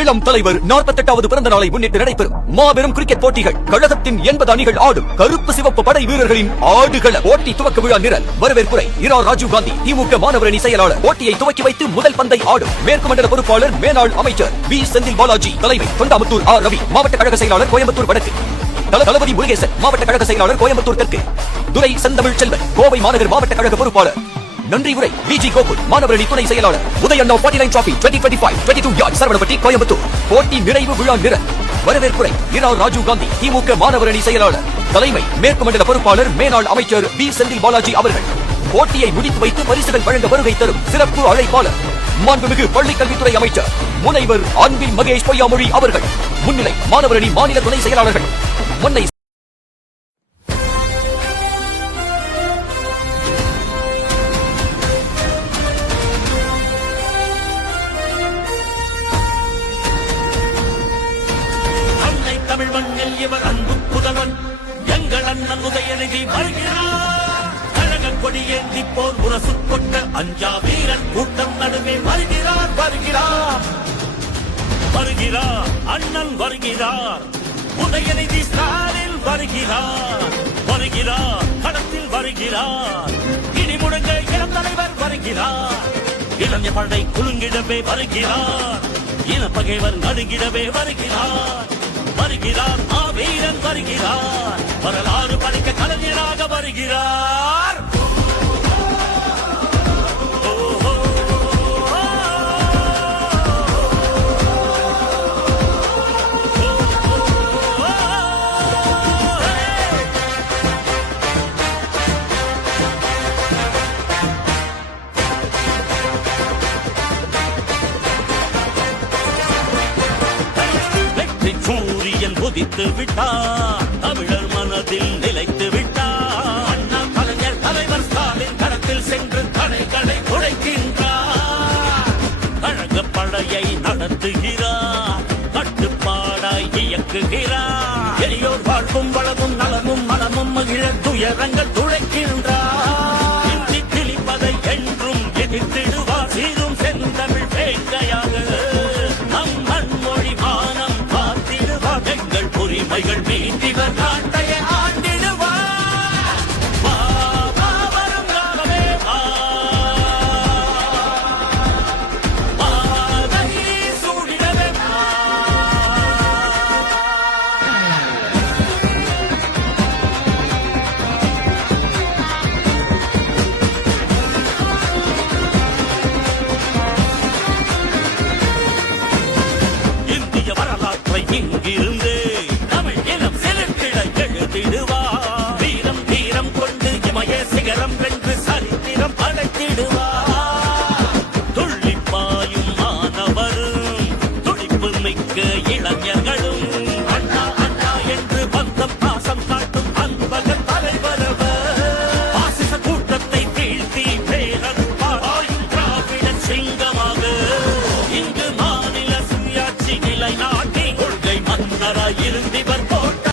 இளம் தலைவர் 48வது பிறந்த நாளை முன்னிட்டு நடைபெறும் மாபெரும் கிரிக்கெட் போட்டிகள். கழகத்தின் 80 அணிகள் ஆடும் கருப்பு சிவப்பு படை வீரர்களின் ஆடுகள போட்டி துவக்க விழா நிரல். வரவேற்புரை இரா ராஜீவ் காந்தி, திமுக மாணவர் அணி செயலாளர். போட்டியை துவக்கி வைத்து முதல் பந்தை ஆடும் மேற்கு மண்டல பொறுப்பாளர் மேனாள் அமைச்சர் வி செந்தில் பாலாஜி. தலைமை தொண்டாமுத்தூர் ஆர் ரவி, மாவட்ட கழக செயலாளர் கோயம்புத்தூர் வடக்கு. தளபதி முருகேசன், மாவட்ட கழக செயலாளர் கோயம்புத்தூர் தெற்கு. துரை செந்தமிழ் செல்வன், கோவை மாநகர் மாவட்ட கழக பொறுப்பாளர். நன்றி உரை விஜி கோகுல், மாணவர் அணி துணை செயலாளர். உதயண்ணா 49 டிராபி 2025 22 யார்ட், சரவணப்பட்டி, கோயம்புத்தூர். போட்டி நிறைவு விழா நிரல். வரவேற்புரை இரா ராஜீவ் காந்தி, திமுக மாணவர் அணி செயலாளர். தலைமை மேற்கு மண்டல பொறுப்பாளர் மேனாள் அமைச்சர் வி செந்தில் பாலாஜி அவர்கள். போட்டியை முடித்து வைத்து பரிசுகள் வழங்க வருகை தரும் சிறப்பு அழைப்பாளர் மாண்புமிகு பள்ளிக்கல்வித்துறை அமைச்சர் முனைவர் அன்பில் மகேஷ் பொய்யாமொழி அவர்கள். முன்னிலை மாணவர் அணி மாநில துணை செயலாளர்கள். முன்னை தமிழ் மண்ணில் இவர் அன்பு புதல்வன் எங்கள் அண்ணன் உதயநிதி வருகிறார். கழக கொடியேந்தி போர் முரசு கொண்ட அஞ்சா வீரன் கூட்டம் நடுவே வருகிறார் வருகிறார் வருகிறார் அண்ணன் வருகிறார். உதயநிதி ஸ்டாலின் வருகிறார் வருகிறார் களத்தில் வருகிறார். இடி முழங்க இளம் தலைவர் வருகிறார். இளைஞ படை குலுங்கிடவே வருகிறார். இனப்பகைவர் நடுங்கிடவே வருகிறார் வருகிறார். வீரன் வருகிறார். வரலாறு படிக்க கலைஞராக வருகிறார். உதித்து விட்டார், தமிழர் மனதில் நிலைத்து விட்டார். அண்ணா கலைஞர் தலைவர் ஸ்டாலின் களத்தில் சென்று தடைகளை உடைக்கின்றார். கழக படையை நடத்துகிறார், கட்டுப்பாடாய் இயக்குகிறார். எளியோர் வாழ்வும் வளமும் நலமும் மனமும் மகிழ துயரங்கள் துடைக்கின்றார்.